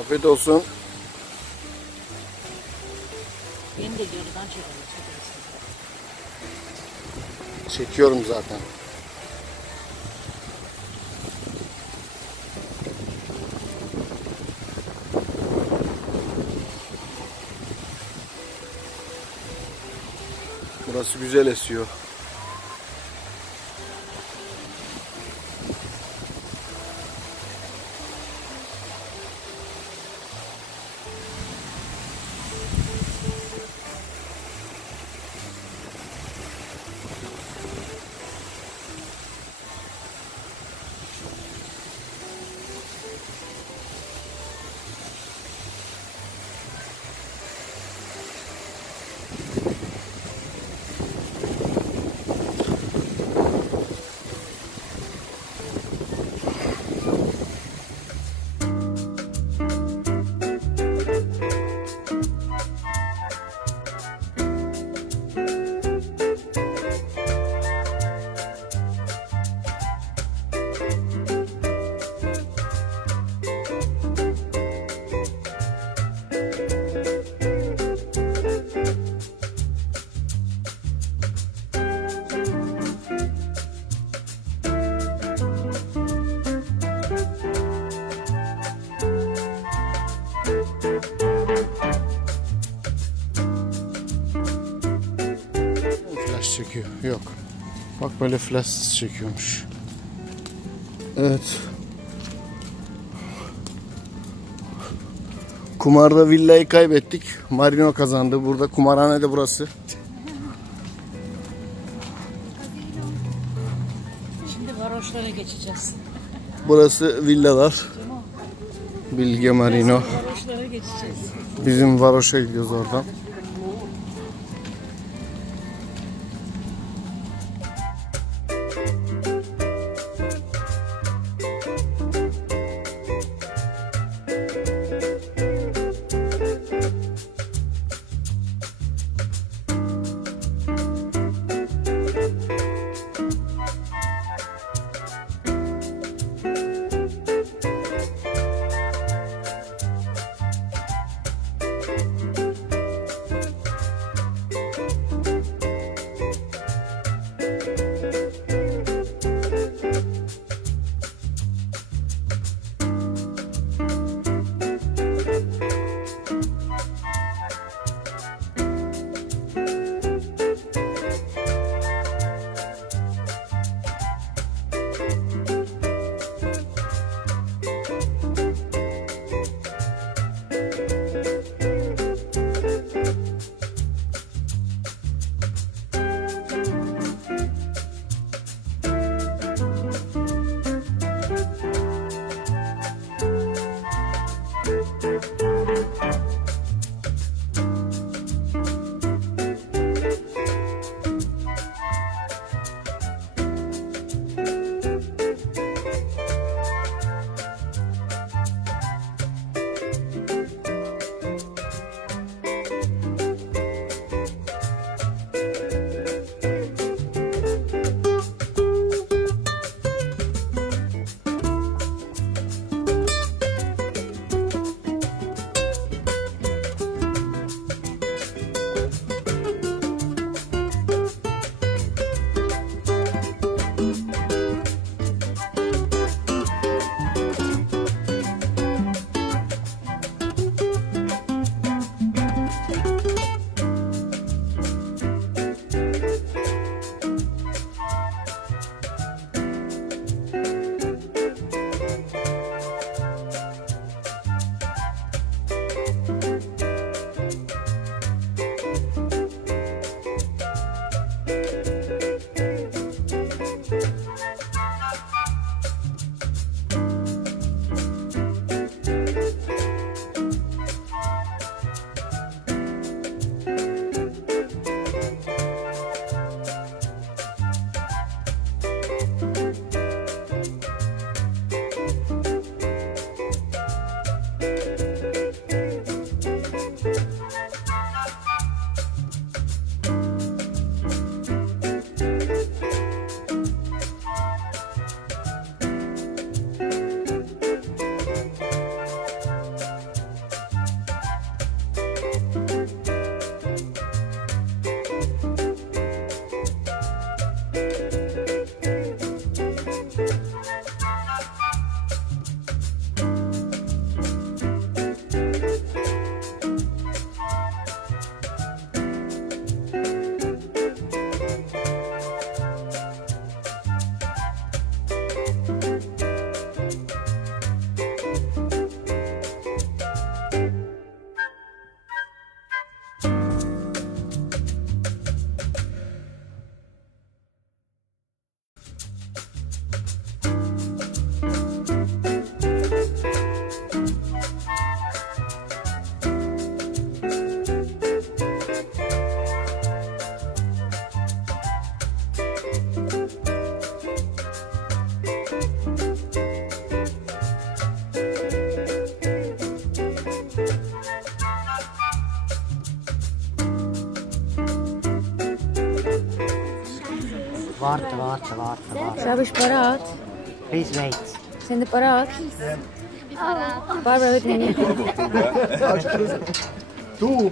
Afiyet olsun. Beni de geriden çekelim. Çekiyorum zaten. Burası güzel esiyor. Flash çekiyor. Yok. Bak böyle flash çekiyormuş. Evet. Kumarda villayı kaybettik. Marino kazandı. Burada kumarhane de burası. Şimdi varoşlara geçeceğiz. Burası villalar. Bilge Marino. Varoşlara geçeceğiz. Bizim varoşa gidiyoruz oradan. Warte. Schau, bist du bereit? Please wait. Sind ihr bereit? Barbara wird nicht. Du!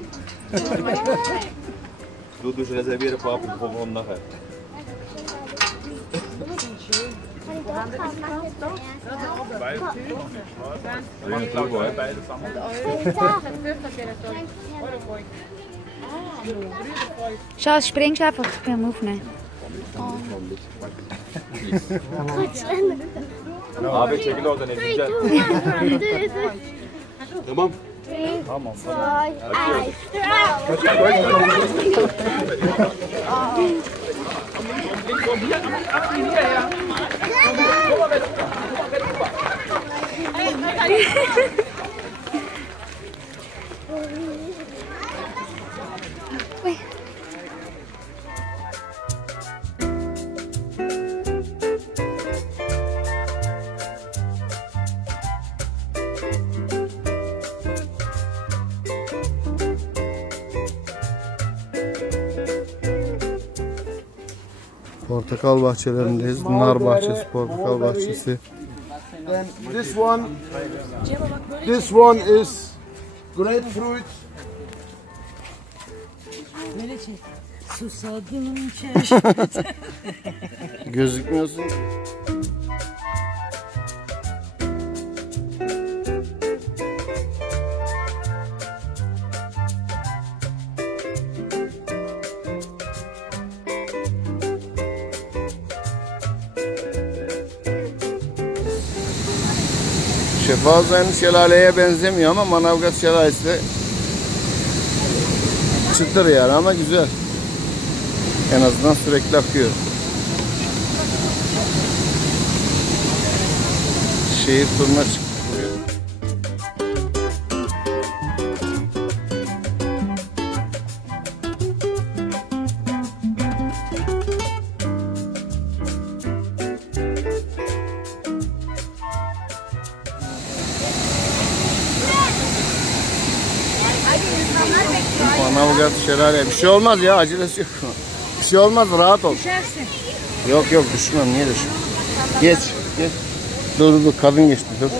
Du reservieren een paar voor nachher. Schau, springst einfach beim Aufnehmen. Abi çekil oradan Ece'den. Tamam. Tamam. Portakal bahçelerindeyiz. Nar bahçesi, portakal bahçesi. And this one is grapefruit. Susadım çeşmede. Gözükmüyorsun. Fazla şelaleye benzemiyor ama Manavgat şelalesi de çıtır yani ama güzel. En azından sürekli akıyor. Şehir turuna çıktık buraya. Manavgat şelale. Bir şey olmaz ya, acelesi yok. Bir şey olmaz, rahat ol. Düşersin. Yok düşmem, niye düşmem? Geç. Dur kadın geçti dur.